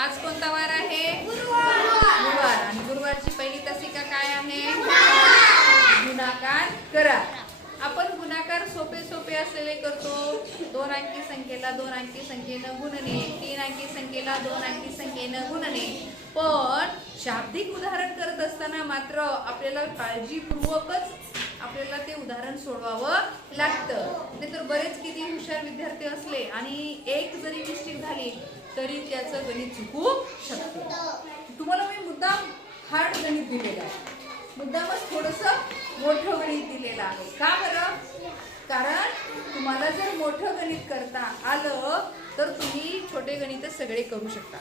आज कोणता वार आहे? गुरुवार. आणि गुरुवारची पहिली तसिका काय आहे? गुणाकार करा. आपण गुणाकार सोपे सोपे असलेले करतो. दोन अंकी संख्येला दोन अंकी संख्येनं गुणणे. तीन अंकी संख्येला दोन अंकी संख्येनं गुणणे. पण शाब्दिक उदाहरण करत असताना मात्र आपल्याला काळजीपूर्वकच आपल्याला ते उदाहरण सोडवावं लागतं. नाहीतर बरेच किती हुशार विद्यार्थी असले आणि एक जरी मिस्टेक झाली तरी त्याचं गणित चुकू शकते. तुम्हाला मी मुद्दाम हार्ड गणित दिलेलं आहे. मुद्दामच थोडस मोठं गणित दिलेलं आहे. का बरं? कारण तुम्हाला जर मोठं गणित करता आलं तर तुम्ही छोटे गणित सगळे करू शकता.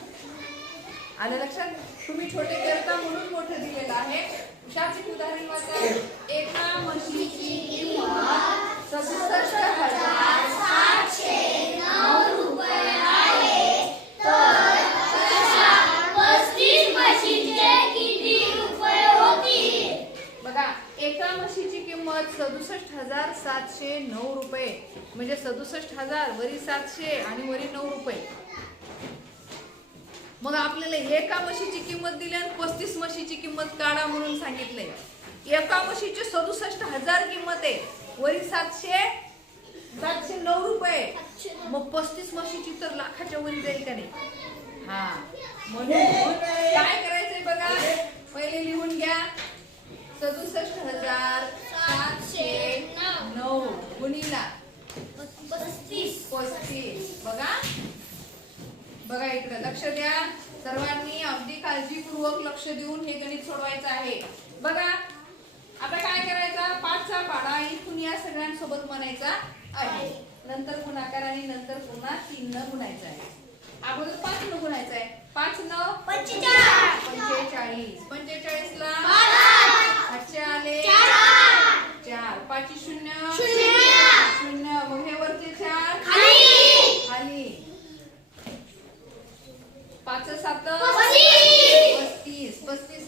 आलं लक्षात? तुम्ही छोटे करता म्हणून मोठं दिलेलं आहे. शाब्दिक उदाहरण वाचा एका म्हशीची किंमत सदुसष्ट हजार पस्तीस किती रुपये होतील? बघा एका म्हशीची किंमत सदुसष्ट हजार सातशे नऊ रुपये. म्हणजे सदुसष्ट हजार वरी सातशे आणि वरी नऊ रुपये. मग आपल्याला एका म्हशीची किंमत दिली आणि पस्तीस म्हशीची किंमत काढा म्हणून सांगितलंय. एका म्हशीची सदुसष्ट हजार किंमत आहे. वरी सातशे सातशे नऊ रुपये. मग पस्तीस म्हशीची तर लाखाच्या वरी जाईल का नाही? हा. म्हणून काय करायचंय बघा? पहिले लिहून घ्या. सदुसष्ट हजार सातशे नऊ गुणिला. पस्तीस. पस्तीस. बघा. बघा इकडे लक्ष द्या. सर्वांनी अगदी काळजीपूर्वक लक्ष देऊन हे गणित सोडवायचं आहे. बघा आता काय करायचा? पाचचा पाडा इथून या सगळ्यांसोबत म्हणायचा आहे. नंतर गुणाकार आणि नंतर पुन्हा तीन न गुणायचा आहे. अगोदर पाच न गुणायचा आहे. पाच न पंचेचाळीस. पंचेचाळीस. ला आठशे आले. चार. शून्य. शून्य मग हे वरचे चार खाली पाच सात पस्तीस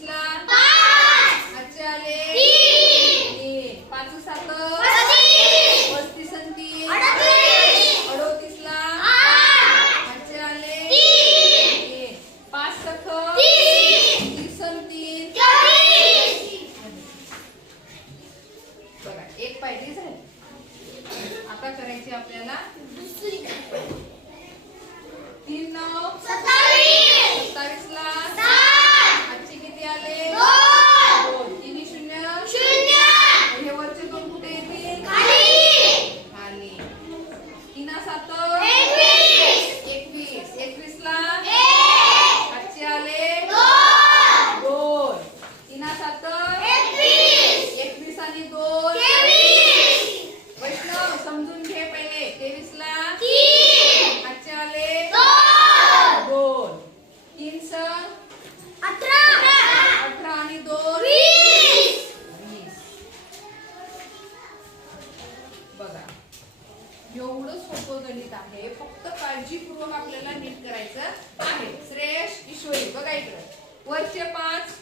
वरचे पाच?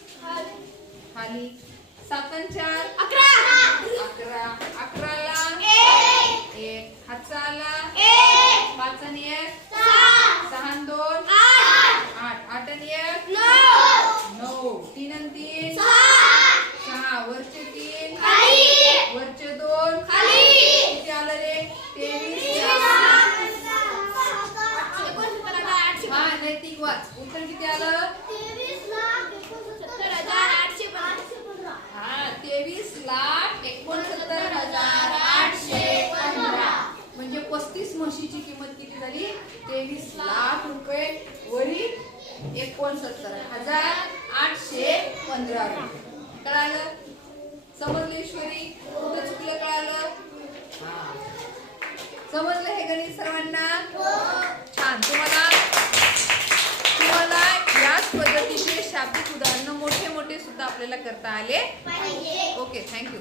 खाली. सात चार? अकरा. अकराला एक हातचा आला पाच आणि एक सहा आणि दोन आठ आठ आणि एक नऊ तीन आणि तीन सहा वरचे तीन वरचे दोन किती आलं रे तेवीस हा नैतिक वाच उत्तर किती आलं हा तेवीस लाख एकोणसत्तर हजार आठशे पंधरा म्हणजे पस्तीस म्हशीची किंमत किती झाली तेवीस लाख रुपये वरी एकोणसत्तर हजार आठशे पंधरा कळालं? समजलं ईश्वरी कुठं चुकलं कळालं. समजलं हे गणित सर्वांना? छान. तुम्हाला तुम्हाला याच पद्धतीचे शाब्दिक उदाहरण मोठे मोठे सुद्धा आपल्याला करता आले. Okay thank you.